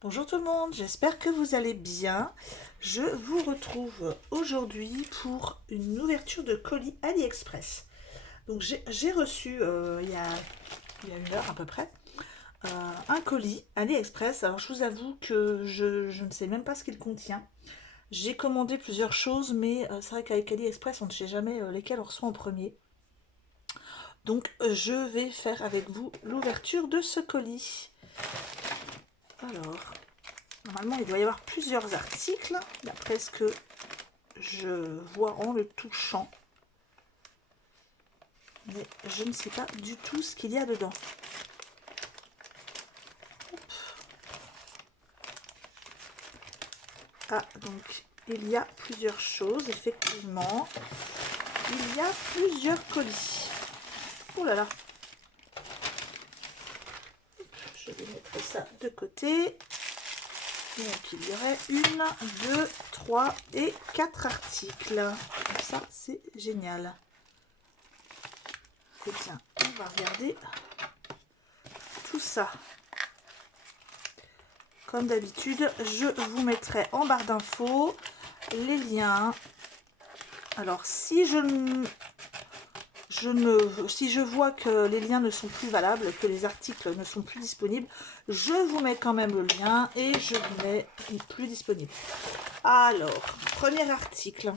Bonjour tout le monde, j'espère que vous allez bien. Je vous retrouve aujourd'hui pour une ouverture de colis AliExpress. Donc j'ai reçu il y a une heure à peu près un colis AliExpress. Alors je vous avoue que je ne sais même pas ce qu'il contient. J'ai commandé plusieurs choses, mais c'est vrai qu'avec AliExpress on ne sait jamais lesquelles on reçoit en premier. Donc je vais faire avec vous l'ouverture de ce colis. Alors, normalement, il doit y avoir plusieurs articles, d'après ce que je vois en le touchant. Mais je ne sais pas du tout ce qu'il y a dedans. Hop. Ah, donc, il y a plusieurs choses, effectivement. Il y a plusieurs colis. Oh là là. Je vais mettre ça de côté. Donc, il y aurait 1, 2, 3 et 4 articles. Ça, c'est génial. Et tiens, on va regarder tout ça. Comme d'habitude, je vous mettrai en barre d'infos les liens. Alors, si je vois que les liens ne sont plus valables, que les articles ne sont plus disponibles, je vous mets quand même le lien et je vous mets plus disponible. Alors, premier article.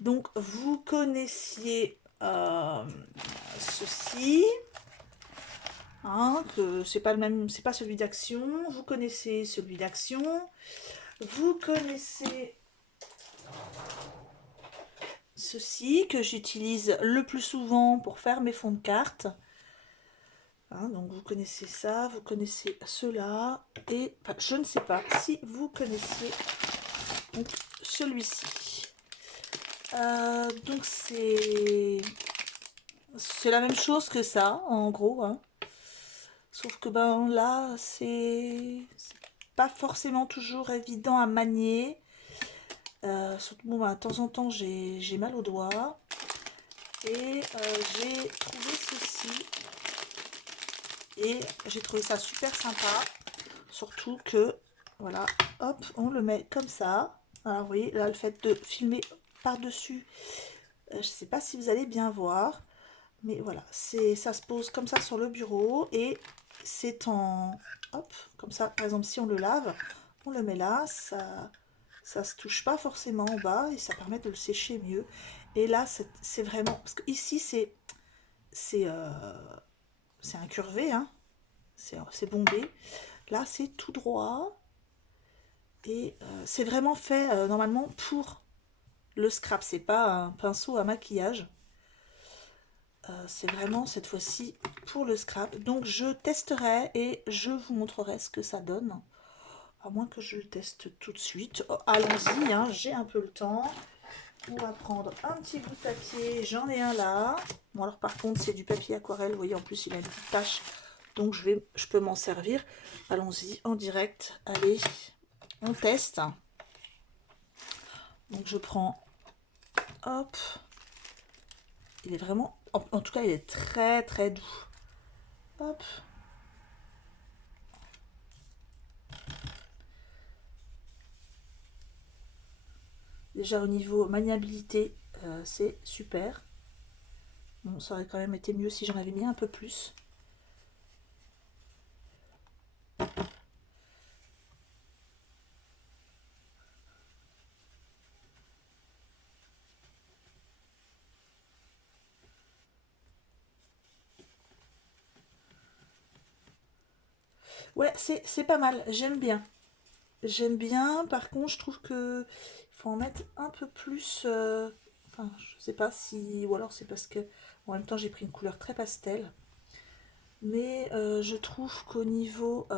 Donc, vous connaissiez ceci. Hein, que c'est pas le même, c'est pas celui d'Action. Vous connaissez celui d'Action. Vous connaissez ceci que j'utilise le plus souvent pour faire mes fonds de carte. Hein, donc vous connaissez ça, vous connaissez cela et enfin, je ne sais pas si vous connaissiez celui-ci. Donc c'est la même chose que ça en gros. Hein. Sauf que ben là c'est pas forcément toujours évident à manier. Surtout bon, ben, de temps en temps j'ai mal aux doigts. Et j'ai trouvé ceci. Et j'ai trouvé ça super sympa. Surtout que, voilà, hop, on le met comme ça. Alors vous voyez, là, le fait de filmer par-dessus, je ne sais pas si vous allez bien voir. Mais voilà, ça se pose comme ça sur le bureau. Et c'est en... Hop, comme ça, par exemple, si on le lave, on le met là. Ça se touche pas forcément en bas. Et ça permet de le sécher mieux. Et là, c'est vraiment... Parce que ici, c'est incurvé, hein. C'est bombé. Là, c'est tout droit. Et c'est vraiment fait normalement pour le scrap. C'est pas un pinceau à maquillage. C'est vraiment cette fois-ci pour le scrap. Donc je testerai et je vous montrerai ce que ça donne. À moins que je le teste tout de suite. Oh, allons-y, hein, j'ai un peu le temps. On va prendre un petit bout de papier. J'en ai un là. Bon alors par contre c'est du papier aquarelle. Vous voyez en plus il a une petite tache. Donc je peux m'en servir. Allons-y en direct. Allez, on teste. Donc je prends, hop, il est vraiment, en tout cas il est très très doux. Hop. Déjà au niveau maniabilité, c'est super. Bon, ça aurait quand même été mieux si j'en avais mis un peu plus. Ouais, c'est pas mal, j'aime bien. J'aime bien, par contre je trouve que il faut en mettre un peu plus. Enfin, je sais pas si. Ou alors c'est parce que en même temps j'ai pris une couleur très pastel. Mais je trouve qu'au niveau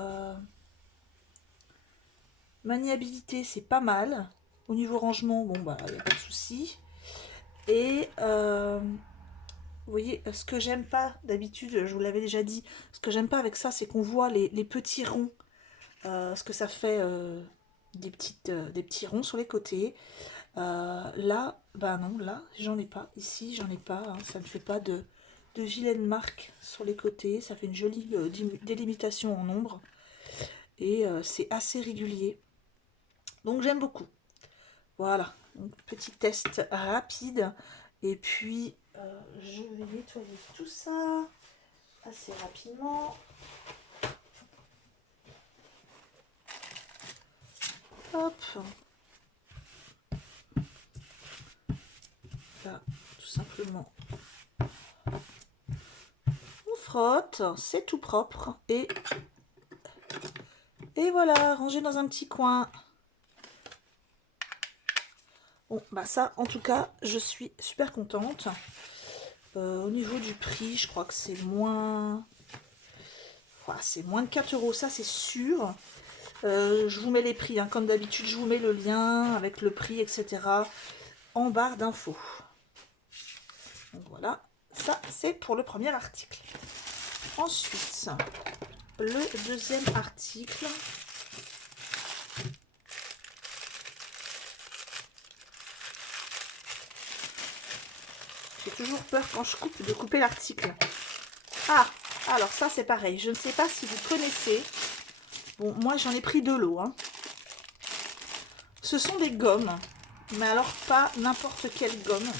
maniabilité, c'est pas mal. Au niveau rangement, bon bah il n'y a pas de souci. Et vous voyez, ce que j'aime pas d'habitude, je vous l'avais déjà dit, ce que j'aime pas avec ça, c'est qu'on voit les petits ronds, ce que ça fait des petits ronds sur les côtés. Là, bah non, là j'en ai pas. Ici j'en ai pas, hein, ça ne fait pas de vilaines marques sur les côtés, ça fait une jolie délimitation en ombre. et c'est assez régulier. Donc j'aime beaucoup. Voilà, donc petit test rapide. Et puis je vais nettoyer tout ça assez rapidement. Hop. Là, tout simplement. On frotte, c'est tout propre. Et voilà, rangé dans un petit coin. Bon, bah ça, en tout cas, je suis super contente. Au niveau du prix, je crois que c'est moins... Voilà, c'est moins de 4 €, ça c'est sûr. Je vous mets les prix, hein, comme d'habitude, je vous mets le lien avec le prix, etc. en barre d'infos. Donc voilà, ça c'est pour le premier article. Ensuite, le deuxième article. J'ai toujours peur quand je coupe de couper l'article. Ah, alors ça c'est pareil. Je ne sais pas si vous connaissez. Bon, moi j'en ai pris 2 lots. Hein. Ce sont des gommes. Mais alors pas n'importe quelle gomme.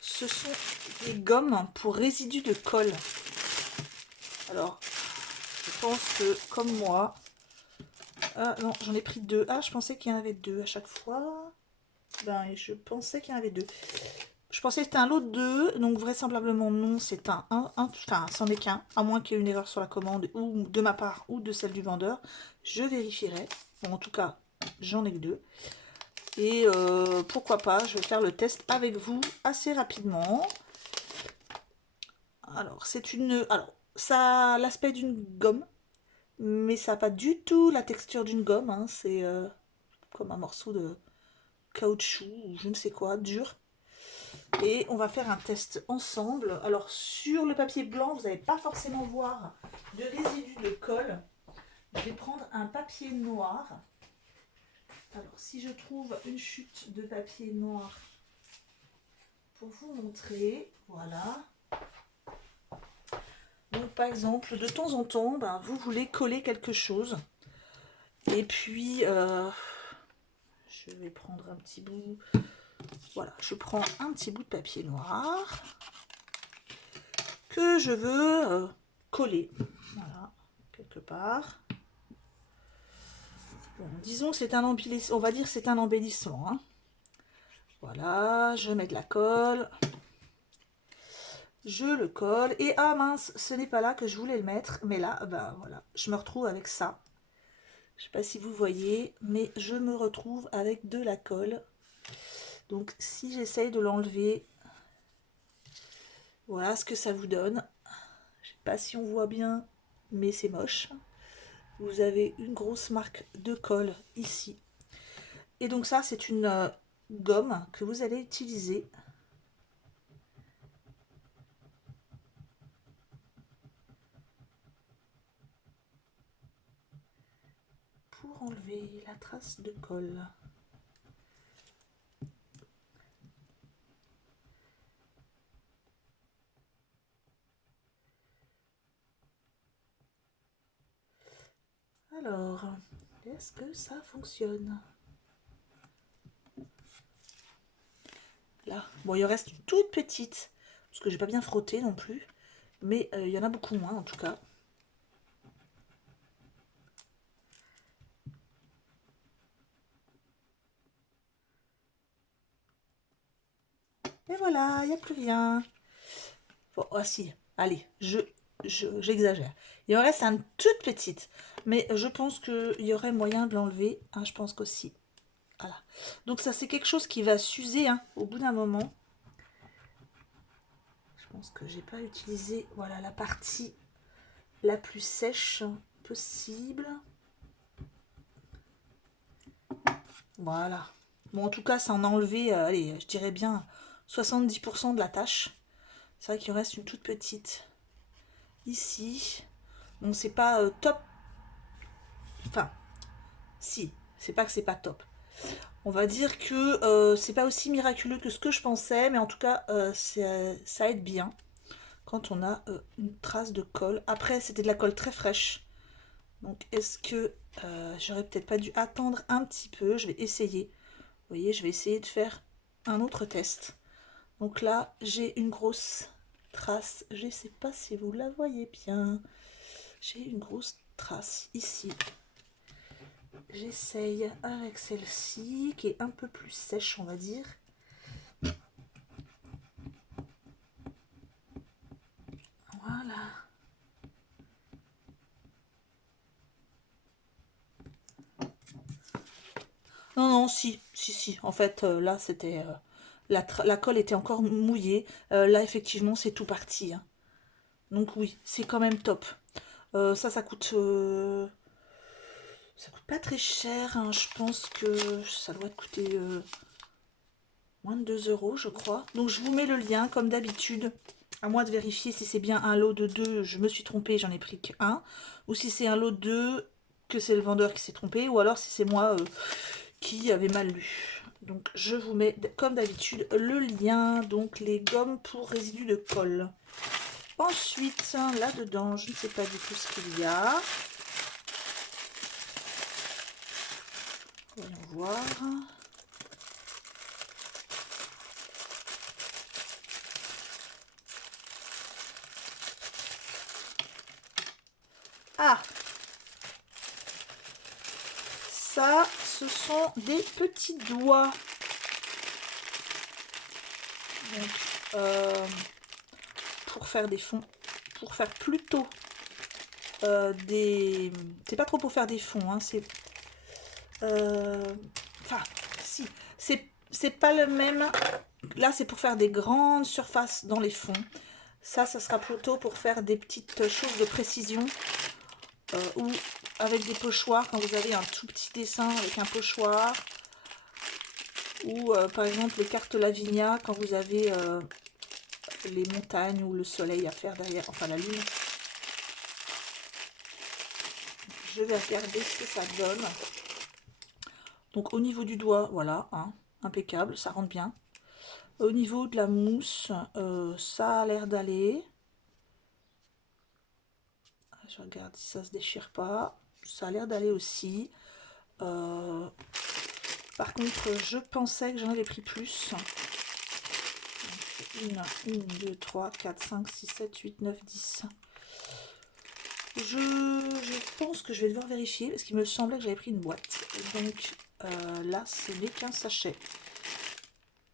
Ce sont des gommes pour résidus de colle. Alors, je pense que comme moi... Ah non, j'en ai pris 2. Ah, je pensais qu'il y en avait 2 à chaque fois. Ben, je pensais qu'il y en avait 2. Je pensais que c'était un lot de 2, donc vraisemblablement non, c'est enfin, c'en est qu'un, à moins qu'il y ait une erreur sur la commande, ou de ma part, ou de celle du vendeur. Je vérifierai. Bon, en tout cas, j'en ai que 2. Et pourquoi pas, je vais faire le test avec vous assez rapidement. Alors, c'est une... Alors, ça a l'aspect d'une gomme, mais ça n'a pas du tout la texture d'une gomme. Hein. C'est comme un morceau de caoutchouc ou je ne sais quoi, dur. Et on va faire un test ensemble. Alors sur le papier blanc, vous n'allez pas forcément voir de résidus de colle. Je vais prendre un papier noir. Alors si je trouve une chute de papier noir pour vous montrer, voilà. Donc par exemple, de temps en temps, ben, vous voulez coller quelque chose. Et puis, je vais prendre un petit bout. Voilà, je prends un petit bout de papier noir que je veux coller. Voilà, quelque part. Bon, disons que c'est un embellissement, on va dire que c'est un embellissement. Hein. Voilà, je mets de la colle. Je le colle. Et ah mince, ce n'est pas là que je voulais le mettre. Mais là, ben voilà, je me retrouve avec ça. Je ne sais pas si vous voyez, mais je me retrouve avec de la colle. Donc si j'essaye de l'enlever, voilà ce que ça vous donne. Je ne sais pas si on voit bien, mais c'est moche. Vous avez une grosse marque de colle ici. Et donc ça, c'est une gomme que vous allez utiliser pour enlever la trace de colle. Alors, est-ce que ça fonctionne? Là, bon, il en reste une toute petite, parce que j'ai pas bien frotté non plus, mais il y en a beaucoup moins en tout cas. Et voilà, il n'y a plus rien. Bon, oh si, allez, j'exagère. Il en reste une toute petite, mais je pense qu'il y aurait moyen de l'enlever. Hein, je pense qu'aussi. Voilà. Donc ça, c'est quelque chose qui va s'user hein, au bout d'un moment. Je pense que j'ai pas utilisé voilà, la partie la plus sèche possible. Voilà. Bon, en tout cas, ça en a enlevé, allez, je dirais bien 70% de la tâche. C'est vrai qu'il reste une toute petite ici. Donc, c'est pas top. Enfin, si, c'est pas que c'est pas top. On va dire que c'est pas aussi miraculeux que ce que je pensais, mais en tout cas, ça aide bien. quand on a une trace de colle. Après, c'était de la colle très fraîche. Donc, est-ce que j'aurais peut-être pas dû attendre un petit peu? Je vais essayer. Vous voyez, je vais essayer de faire un autre test. Donc là, j'ai une grosse trace. Je ne sais pas si vous la voyez bien. J'ai une grosse trace ici. J'essaye avec celle-ci, qui est un peu plus sèche, on va dire. Voilà. Non, non, si. En fait, là, c'était... la colle était encore mouillée. Là, effectivement, c'est tout parti, hein. Donc oui, c'est quand même top. Ça coûte... ça coûte pas très cher, hein. Je pense que ça doit coûter moins de 2 euros, je crois. Donc je vous mets le lien, comme d'habitude. À moi de vérifier si c'est bien un lot de 2. Je me suis trompée, j'en ai pris qu'un. Ou si c'est un lot de 2, que c'est le vendeur qui s'est trompé. Ou alors si c'est moi qui avait mal lu. Donc je vous mets, comme d'habitude, le lien. Donc les gommes pour résidus de colle. Ensuite, là-dedans, je ne sais pas du tout ce qu'il y a. Voyons voir. Ah! Ça, ce sont des petits doigts. Donc, pour faire des fonds, pour faire plutôt des... C'est pas trop pour faire des fonds, hein, c'est... Enfin, si, c'est pas le même. Là, c'est pour faire des grandes surfaces dans les fonds. Ça sera plutôt pour faire des petites choses de précision. Ou avec des pochoirs, quand vous avez un tout petit dessin avec un pochoir. Ou par exemple les cartes Lavinia, quand vous avez les montagnes ou le soleil à faire derrière, enfin la lune. Je vais regarder ce que ça donne. Donc au niveau du doigt, voilà, hein, impeccable, ça rentre bien. Au niveau de la mousse, ça a l'air d'aller. Je regarde si ça se déchire pas. Ça a l'air d'aller aussi. Par contre, je pensais que j'en avais pris plus. Donc, 1, 2, 3, 4, 5, 6, 7, 8, 9, 10. Je pense que je vais devoir vérifier parce qu'il me semblait que j'avais pris une boîte. Donc là, ce n'est qu'un sachet.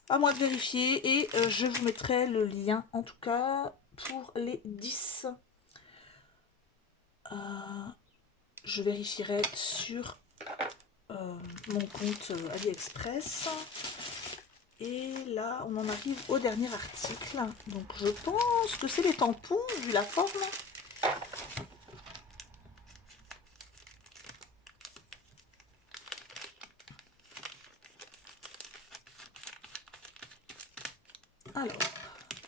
À moi de vérifier et je vous mettrai le lien en tout cas pour les 10. Je vérifierai sur mon compte AliExpress. Et là, on en arrive au dernier article. Donc je pense que c'est les tampons vu la forme. Alors,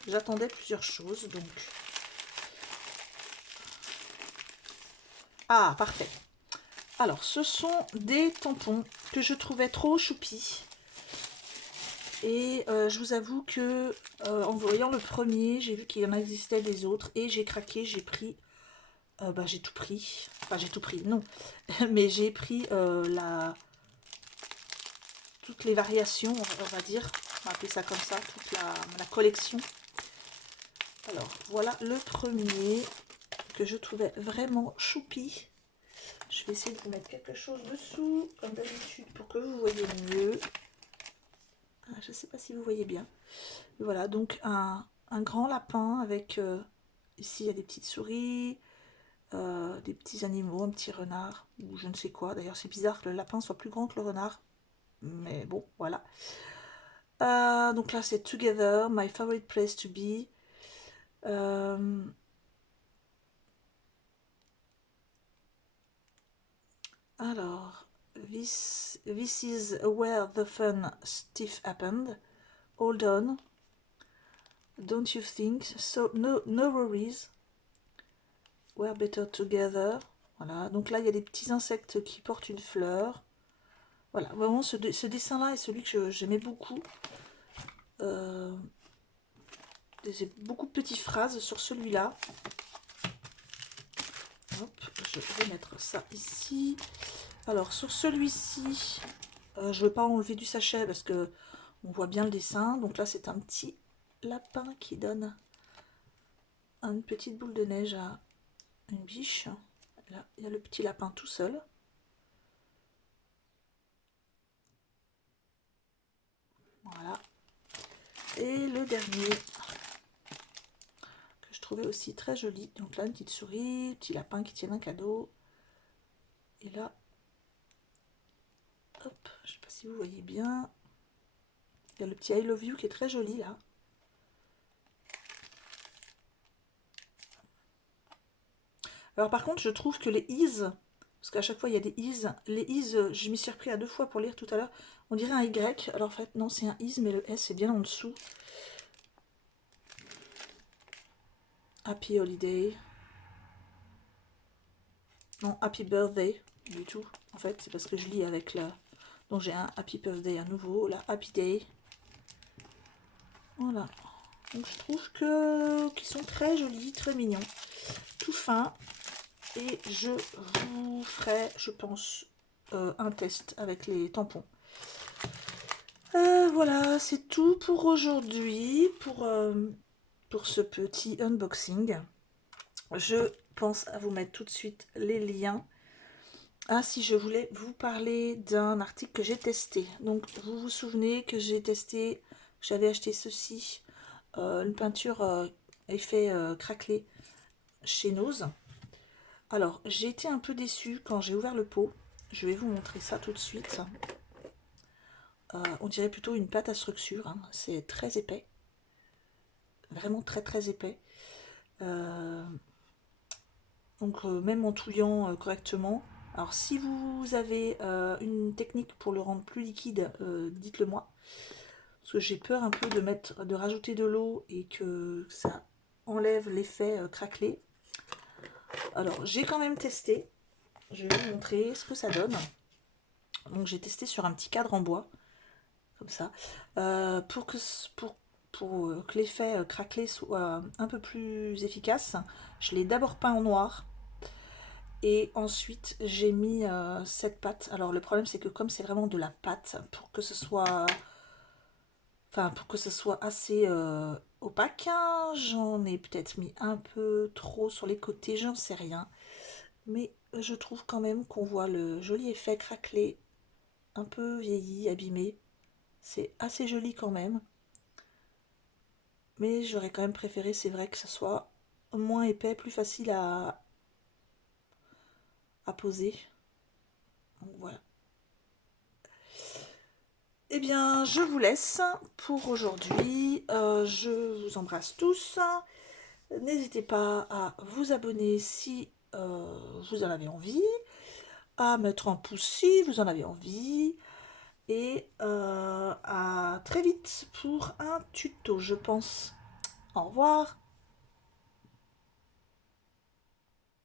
j'attendais plusieurs choses, donc... Ah, parfait. Alors, ce sont des tampons que je trouvais trop choupis. Et je vous avoue que, en voyant le premier, j'ai vu qu'il y en existait des autres. Et j'ai craqué, j'ai pris... j'ai tout pris. Enfin, j'ai tout pris, non. Mais j'ai pris toutes les variations, on va dire. On va appeler ça comme ça, toute la collection. Alors, voilà le premier que je trouvais vraiment choupi. Je vais essayer de vous mettre quelque chose dessous, comme d'habitude, pour que vous voyez mieux. Ah, je ne sais pas si vous voyez bien. Et voilà, donc un grand lapin avec... ici, il y a des petites souris, des petits animaux, un petit renard, ou je ne sais quoi. D'ailleurs, c'est bizarre que le lapin soit plus grand que le renard. Mais bon, voilà. Donc là, c'est Together, My Favorite Place to Be. Alors, this is where the fun stuff happened. Hold on. Don't you think? So, no worries. We're better together. Voilà, donc là, il y a des petits insectes qui portent une fleur. Voilà, vraiment, ce dessin-là est celui que j'aimais beaucoup. beaucoup de petites phrases sur celui-là. Hop, je vais mettre ça ici. Alors sur celui-ci, je ne veux pas enlever du sachet parce que on voit bien le dessin. Donc là c'est un petit lapin qui donne une petite boule de neige à une biche. Là il y a le petit lapin tout seul. Voilà. Et le dernier que je trouvais aussi très joli. Donc là une petite souris, petit lapin qui tient un cadeau. Et là, hop, je ne sais pas si vous voyez bien. Il y a le petit I love you qui est très joli là. Alors par contre, je trouve que les is, parce qu'à chaque fois il y a des is, les is, je m'y suis repris à 2 fois pour lire tout à l'heure, on dirait un Y, alors en fait non c'est un is, mais le S est bien en dessous. Happy holiday. Non, happy birthday, du tout. En fait, c'est parce que je lis avec la... Donc j'ai un happy birthday à nouveau, la happy day. Voilà. Donc je trouve que qu'ils sont très jolis, très mignons, tout fin. Et je vous ferai, je pense, un test avec les tampons. Voilà, c'est tout pour aujourd'hui, pour ce petit unboxing. Je pense à vous mettre tout de suite les liens. Ah, si je voulais vous parler d'un article que j'ai testé. Donc, vous vous souvenez que j'ai testé, j'avais acheté ceci, une peinture effet craquelé chez Nose. Alors, j'ai été un peu déçue quand j'ai ouvert le pot. Je vais vous montrer ça tout de suite. On dirait plutôt une pâte à structure, hein. C'est très épais. Vraiment très très épais. Donc même en touillant correctement. Alors si vous avez une technique pour le rendre plus liquide, dites-le moi. Parce que j'ai peur un peu de rajouter de l'eau et que ça enlève l'effet craquelé. Alors j'ai quand même testé. Je vais vous montrer ce que ça donne. Donc j'ai testé sur un petit cadre en bois. Comme ça. Pour que l'effet craquelé soit un peu plus efficace, je l'ai d'abord peint en noir. Et ensuite, j'ai mis cette pâte. Alors, le problème, c'est que comme c'est vraiment de la pâte, pour que ce soit... Enfin, pour que ce soit assez opaque, hein, j'en ai peut-être mis un peu trop sur les côtés, j'en sais rien. Mais je trouve quand même qu'on voit le joli effet craquelé, un peu vieilli, abîmé. C'est assez joli quand même. Mais j'aurais quand même préféré, c'est vrai, que ce soit moins épais, plus facile à poser. Donc voilà. Eh bien, je vous laisse pour aujourd'hui. Je vous embrasse tous. N'hésitez pas à vous abonner si vous en avez envie, à mettre un pouce si vous en avez envie, et à très vite pour un tuto, je pense. Au revoir.